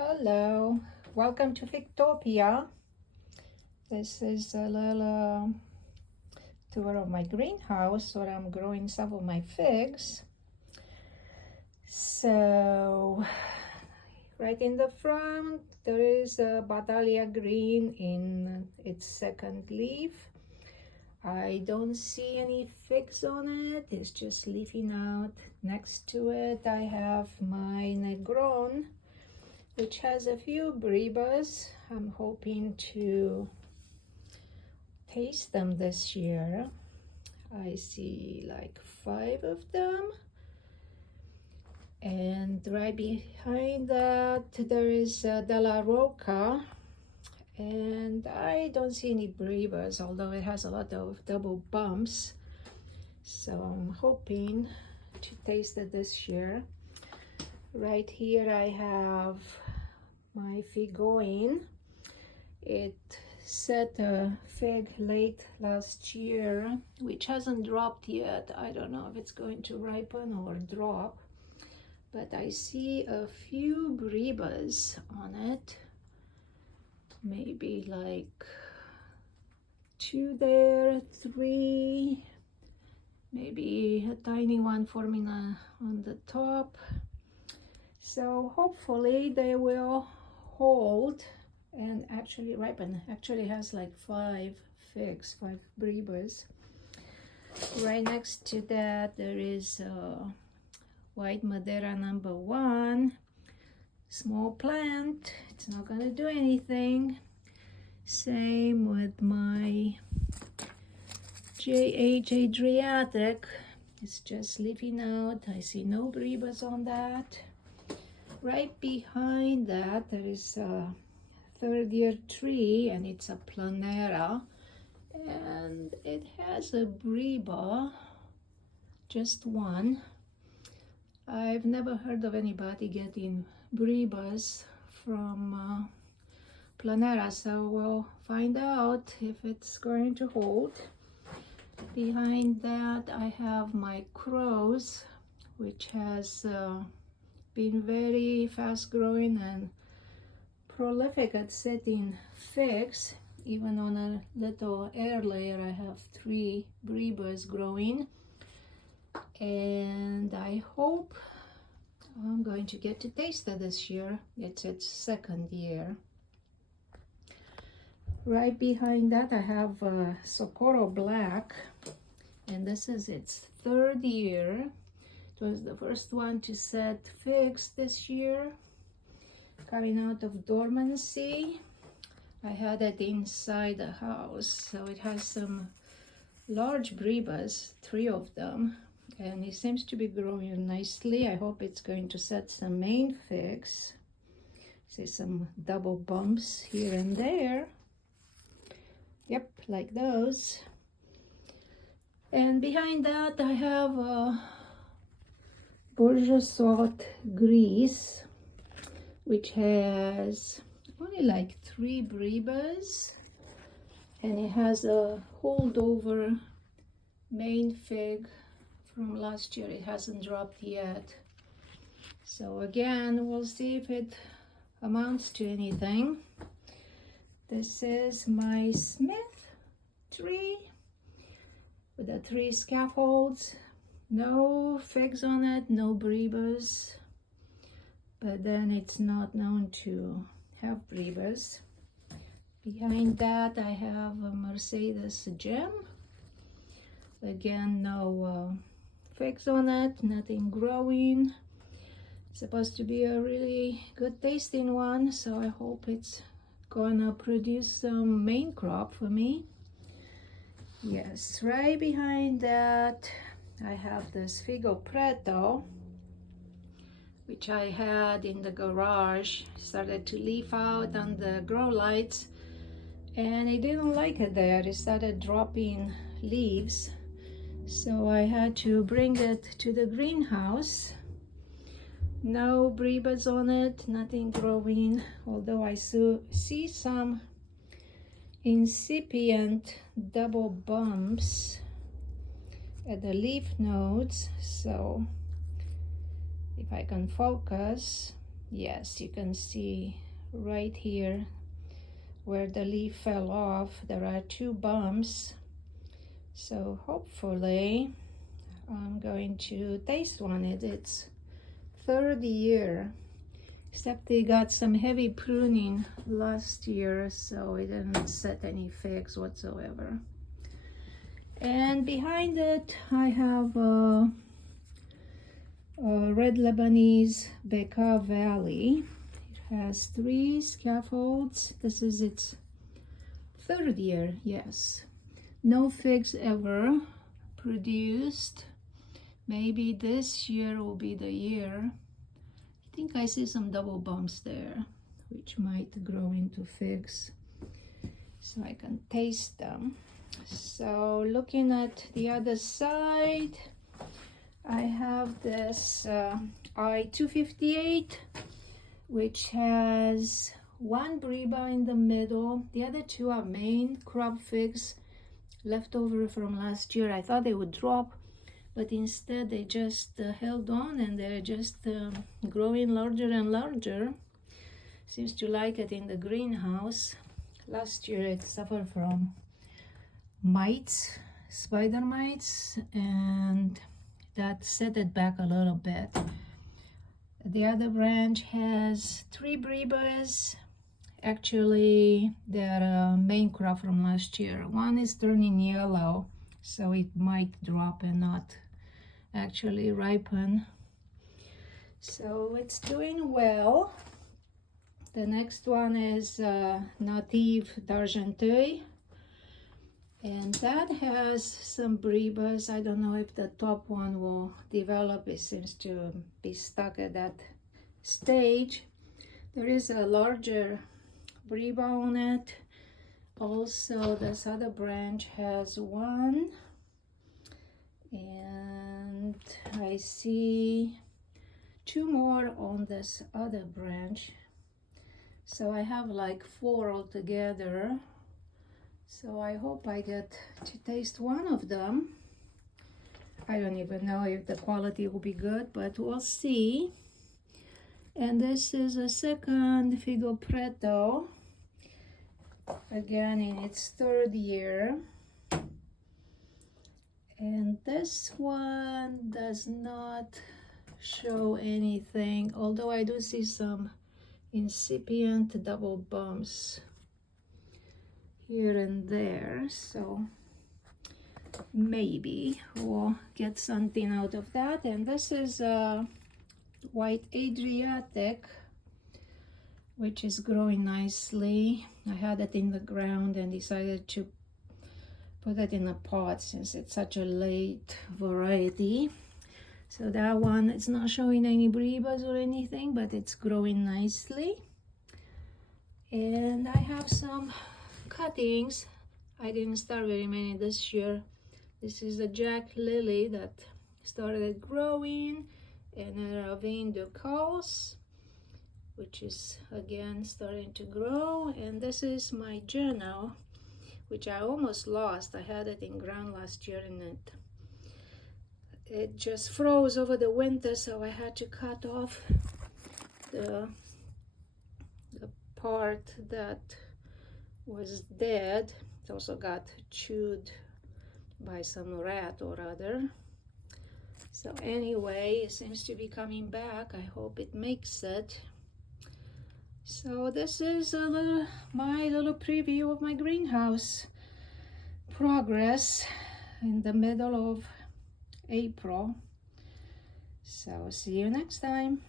Hello, welcome to Utopia. This is a little tour of my greenhouse where I'm growing some of my figs. So, right in the front, there is a Badalia green in its second leaf. I don't see any figs on it, it's just leafing out. Next to it, I have my Negron, which has a few bribas. I'm hoping to taste them this year. I see like 5 of them. And right behind that, there is Della Roca. And I don't see any bribas, although it has a lot of double bumps. So I'm hoping to taste it this year. Right here I have my figoin. It set a fig late last year, which hasn't dropped yet. I don't know if it's going to ripen or drop, but I see a few bribas on it. Maybe like 2 there, 3, maybe a tiny one forming on the top. So hopefully they will hold and actually ripen. Actually has like 5 figs, 5 bribas. Right next to that there is white Madeira number 1, small plant. It's not gonna do anything. Same with my JH Adriatic. It's just leafing out. I see no bribas on that. Right behind that there is a 3rd year tree, and it's a Planera, and it has a briba, just one. I've never heard of anybody getting bribas from Planera, so we'll find out if it's going to hold. Behind that I have my crows, which has been very fast growing and prolific at setting figs. Even on a little air layer I have 3 bribas growing, and I hope I'm going to get to taste it this year. It's its 2nd year. Right behind that I have Socorro Black, and this is its 3rd year. It was the first one to set figs this year, coming out of dormancy. I had it inside the house, so it has some large bribas, 3 of them, and it seems to be growing nicely. I hope it's going to set some main figs. See some double bumps here and there. Yep, like those. And behind that I have a Bourgeois Gris, which has only like 3 bribas, and it has a holdover main fig from last year. It hasn't dropped yet, so again we'll see if it amounts to anything. This is my Smith tree with the 3 scaffolds. No figs on it, no bribas, but then it's not known to have bribas. Behind that I have a Mercedes Gem. Again, no figs on it, nothing growing. It's supposed to be a really good tasting one, so I hope it's gonna produce some main crop for me. Yes, right behind that I have this Figo Preto, which I had in the garage. Started to leaf out on the grow lights, and I didn't like it there. It started dropping leaves, so I had to bring it to the greenhouse. No bribas on it, nothing growing, although I see some incipient double bumps at the leaf nodes. So if I can focus, Yes, you can see right here where the leaf fell off, there are 2 bumps. So hopefully I'm going to taste one. It's 3rd year, except they got some heavy pruning last year, so it didn't set any figs whatsoever. And behind it I have Red Lebanese Bekaa Valley. It has 3 scaffolds. This is its 3rd year, yes. No figs ever produced. Maybe this year will be the year. I think I see some double bumps there, which might grow into figs, so I can taste them. So looking at the other side, I have this I-258, which has 1 Briba in the middle. The other 2 are main crop figs left over from last year. I thought they would drop, but instead they just held on, and they're just growing larger and larger. Seems to like it in the greenhouse. Last year it suffered from mites, spider mites, and that set it back a little bit. The other branch has 3 Bribas. Actually, they're a main crop from last year. One is turning yellow, so it might drop and not actually ripen. So it's doing well. The next one is Native d'Argenteuil, and that has some Bribas. I don't know if the top one will develop. It seems to be stuck at that stage. There is a larger Briba on it. Also, this other branch has 1, and I see 2 more on this other branch. So I have like 4 altogether. So I hope I get to taste one of them. I don't even know if the quality will be good, but we'll see. And this is a second Figo Preto, again in its 3rd year. And this one does not show anything, although I do see some incipient double bumps here and there, so maybe we'll get something out of that. And this is a White Adriatic, which is growing nicely. I had it in the ground and decided to put it in a pot since it's such a late variety. So that one, it's not showing any Bribas or anything, but it's growing nicely. And I have some cuttings. I didn't start very many this year. This is a Jack Lily that started growing, and a Ravine de Cause, which is again starting to grow. And this is my Juno, which I almost lost. I had it in ground last year, and it just froze over the winter, so I had to cut off the part that was dead. It also got chewed by some rat or other. So anyway, it seems to be coming back. I hope it makes it. So this is my little preview of my greenhouse progress in the middle of April. So see you next time.